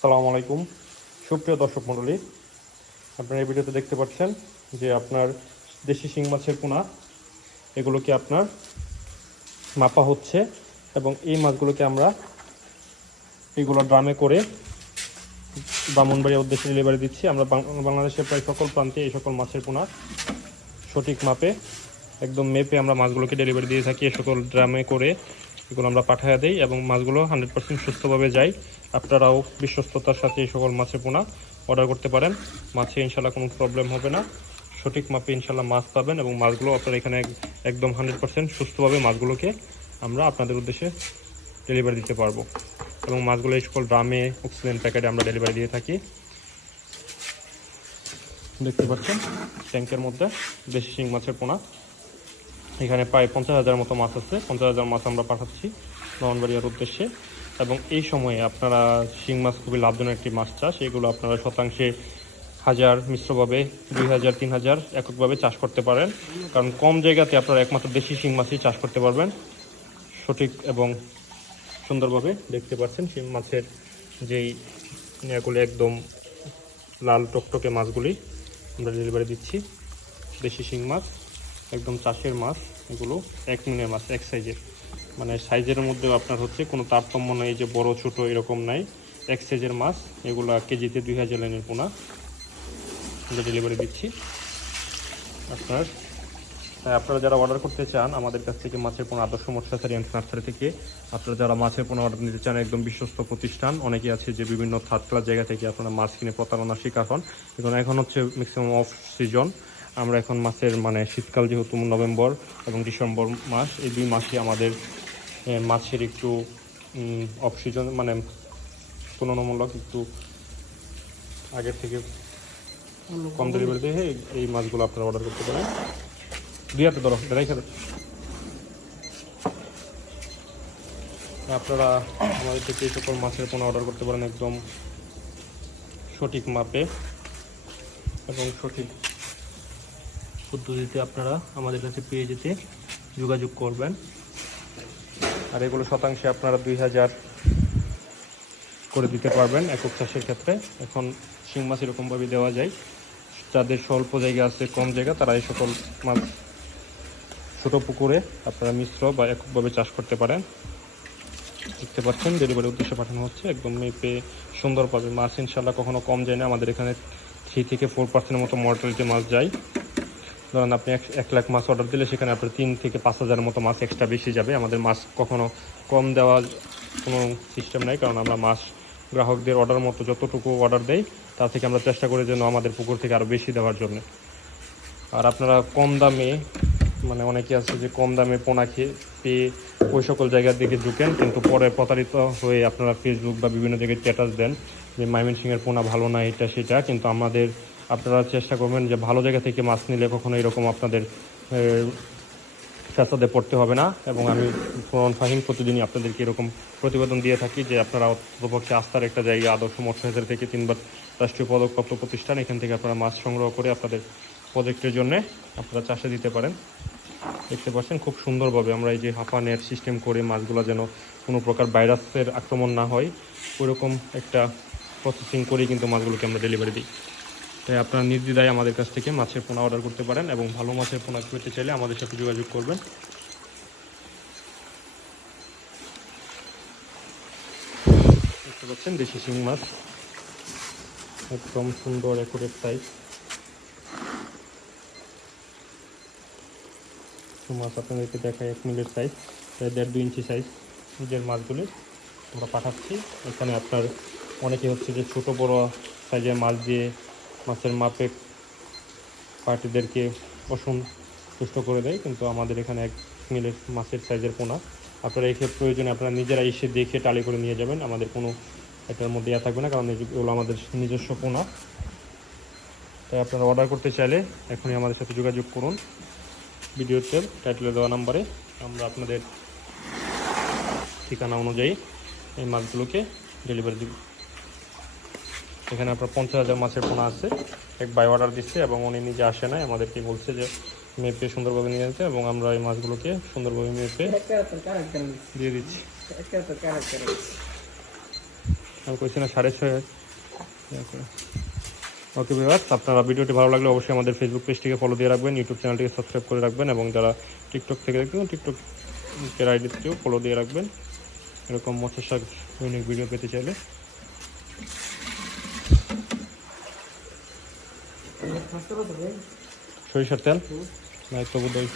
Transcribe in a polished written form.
আসসালামু আলাইকুম সুপ্রিয় দর্শক মণ্ডলী, আপনারা এই ভিডিওতে দেখতে পাচ্ছেন যে আপনার দেশি শিং মাছের পোনা এগুলোকে আপনার মাপা হচ্ছে এবং এই মাছগুলোকে আমরা এইগুলো ড্রামে করে ব্রাহ্মণবাড়িয়ার উদ্দেশ্যে ডেলিভারি দিচ্ছি। আমরা বাংলাদেশের প্রায় সকল প্রান্তে এই সকল মাছের পোনা সঠিক মাপে একদম মেপে আমরা মাছগুলোকে ডেলিভারি দিয়ে থাকি। এই সকল ড্রামে করে এগুলো আমরা পাঠিয়ে দিই এবং মাছগুলো 100% সুস্থভাবে যায়। আপনারাও বিশ্বস্ততার সাথে এই সকল মাছের পোনা অর্ডার করতে পারেন। মাছে ইনশাল্লাহ কোনো প্রবলেম হবে না, সঠিক মাপে ইনশাল্লাহ মাছ পাবেন এবং মাছগুলো আপনারা এখানে একদম 100% সুস্থভাবে মাছগুলোকে আমরা আপনাদের উদ্দেশ্যে ডেলিভারি দিতে পারবো এবং মাছগুলো এই সকল ড্রামে অক্সিজেন প্যাকেটে আমরা ডেলিভারি দিয়ে থাকি। দেখতে পাচ্ছেন ট্যাঙ্কের মধ্যে দেশি শিং মাছের পোনা, এখানে প্রায় 50,000 মতো মাছ আছে। 50,000 মাছ আমরা পাঠাচ্ছি ব্রাহ্মণবাড়িয়ার উদ্দেশ্যে এবং এই সময়ে আপনারা শিং মাছ খুবই লাভজনক একটি মাছ চাষ। এগুলো আপনারা শতাংশে 1000 মিশ্রভাবে 2000 3000 এককভাবে চাষ করতে পারেন, কারণ কম জায়গাতে আপনারা একমাত্র দেশি শিং মাছই চাষ করতে পারবেন সঠিক এবং সুন্দরভাবে। দেখতে পাচ্ছেন শিং মাছের যেই এগুলো একদম লাল টকটকে মাছগুলি আমরা ডেলিভারি দিচ্ছি। দেশি শিং মাছ একদম চাষের মাছ, এগুলো 1 মিনের মাছ, এক সাইজের, মানে সাইজের মধ্যেও আপনার হচ্ছে কোনো তারতম্য নেই যে বড় ছোট এরকম নাই, এক সাইজের মাছ। এগুলো কেজিতে 2000 লাইনের পোনা আমরা ডেলিভারি দিচ্ছি। আপনারা যারা অর্ডার করতে চান আমাদের কাছ থেকে মাছের পোনা আদর্শ মৎস্যাচারী অ্যান্ড নার্সারি থেকে, আপনারা যারা মাছের পোনা অর্ডার নিতে চান, একদম বিশ্বস্ত প্রতিষ্ঠান। অনেকে আছে যে বিভিন্ন থার্ড ক্লাস জায়গা থেকে আপনারা মাছ কিনে প্রতারণার শিকার হন। এখন হচ্ছে ম্যাক্সিমাম অফ সিজন। আমরা এখন মাছের মানে শীতকাল যেহেতু নভেম্বর এবং ডিসেম্বর মাস, এই 2 মাসে আমাদের মাছের একটু অফ সিজন মানে তুলনামূলক একটু আগের থেকে কম ডেলিভারি দিয়ে এই মাছগুলো আপনারা অর্ডার করতে পারেন। 2 হাতে ধরো রেখে দাও। আপনারা আমাদের থেকে এই সকল মাছের পোনা অর্ডার করতে পারেন একদম সঠিক মাপে এবং সঠিক পদ্ধতিতে আপনারা আমাদের কাছে পেয়ে যেতে যোগাযোগ করবেন। আর এগুলো শতাংশে আপনারা 2000 করে দিতে পারবেন একক চাষের ক্ষেত্রে। এখন শিং মাছ এরকমভাবে দেওয়া যায়, যাদের স্বল্প জায়গা আছে, কম জায়গা, তারা এই সকল মাছ ছোটো পুকুরে আপনারা মিশ্র বা এককভাবে চাষ করতে পারেন। দেখতে পাচ্ছেন ডেলিভারির উদ্দেশ্যে পাঠানো হচ্ছে একদম মেপে সুন্দরভাবে। মাছ ইনশাল্লাহ কখনো কম যায় না। আমাদের এখানে 3 থেকে 4% মতো মর্টালিটি মাছ যায়। ধরেন আপনি 1 লাখ মাছ অর্ডার দিলে সেখানে আপনার 3 থেকে 5,000 মতো মাছ এক্সট্রা বেশি যাবে। আমাদের মাছ কখনো কম দেওয়ার কোনো সিস্টেম নাই, কারণ আমরা মাছ গ্রাহকদের অর্ডার মতো যতটুকু অর্ডার দেই তার থেকে আমরা চেষ্টা করি যেন আমাদের পুকুর থেকে আরও বেশি দেওয়ার জন্য। আর আপনারা কম দামে, মানে অনেকে আছে যে কম দামে পোনা পেয়ে ওই সকল জায়গার দিকে ঝুঁকেন, কিন্তু পরে প্রতারিত হয়ে আপনারা ফেসবুক বা বিভিন্ন জায়গায় স্ট্যাটাস দেন যে ময়মনসিংহের পোনা ভালো না, এটা সেটা। কিন্তু আপনারা চেষ্টা করবেন যে ভালো জায়গা থেকে মাছ নিলে কখনো এরকম আপনাদের ফ্যাসাদে পড়তে হবে না। এবং আমি ফোরন ফাহিম প্রতিদিনই আপনাদেরকে এরকম প্রতিবেদন দিয়ে থাকি যে আপনারা অন্ততপক্ষে আস্থার একটা জায়গা আদর্শ মৎস্যাচারী থেকে 3বার রাষ্ট্রীয় পদকপ্রাপ্ত প্রতিষ্ঠান, এখান থেকে আপনারা মাছ সংগ্রহ করে আপনাদের প্রজেক্টের জন্য আপনারা চাষে দিতে পারেন। দেখতে পাচ্ছেন খুব সুন্দরভাবে আমরা এই যে হাঁপা নেট সিস্টেম করে মাছগুলো যেন কোনো প্রকার ভাইরাসের আক্রমণ না হয় ওইরকম একটা প্রসেসিং করেই কিন্তু মাছগুলোকে আমরা ডেলিভারি দিই। তাই আপনারা নির্দ্বিধায় আমাদের কাছ থেকে মাছের পোনা অর্ডার করতে পারেন এবং ভালো মাছের পোনা পেতে চাইলে আমাদের সাথে যোগাযোগ করবেন। দেখতে পাচ্ছেন দেশি শিং মাছ একদম সুন্দর অ্যাকুরেট সাইজ মাছ আপনাদেরকে দেখায়। 1 মিলের সাইজ, 1.5-2 ইঞ্চি সাইজ নিজের মাছগুলি আমরা পাঠাচ্ছি। এখানে আপনার অনেকে হচ্ছে যে ছোট বড় সাইজের মাছ দিয়ে মাছের মাপে পার্টিদেরকে অসন্তুষ্ট করে দেয়, কিন্তু আমাদের এখানে 1 মিলের মাছের সাইজের পোনা আপনারা এক্ষেত্রে প্রয়োজনে আপনারা নিজেরা এসে দেখে টালি করে নিয়ে যাবেন। আমাদের কোনো এটার মধ্যে থাকবে না, কারণ এগুলো আমাদের নিজস্ব পোনা। তাই আপনারা অর্ডার করতে চাইলে এখনই আমাদের সাথে যোগাযোগ করুন। ভিডিওতে টাইটেলে দেওয়া নাম্বারে আমরা আপনাদের ঠিকানা অনুযায়ী এই মাছগুলোকে ডেলিভারি দেব। এখানে আপনার 50,000 মাছের পোনা আছে। এক ভাই অর্ডার দিচ্ছে এবং উনি নিজে আসে নাই, আমাদেরকে বলছে যে মেপে সুন্দরভাবে নিয়ে যেতে, এবং আমরা এই মাছগুলোকে সুন্দরভাবে মেপে দিয়ে দিচ্ছি। আমি কইছি না 6.5। ওকে ভিউয়ার্স, আপনারা ভিডিওটি ভালো লাগলে অবশ্যই আমাদের ফেসবুক পেজটিকে ফলো দিয়ে রাখবেন, ইউটিউব চ্যানেলটিকে সাবস্ক্রাইব করে রাখবেন এবং যারা টিকটক থেকে দেখবেন টিকটকের আইডিতেও ফলো দিয়ে রাখবেন এরকম মৎস্য শাক দৈনিক ভিডিও পেতে চাইলে। সরিষার তেল নাই তো বোধহয়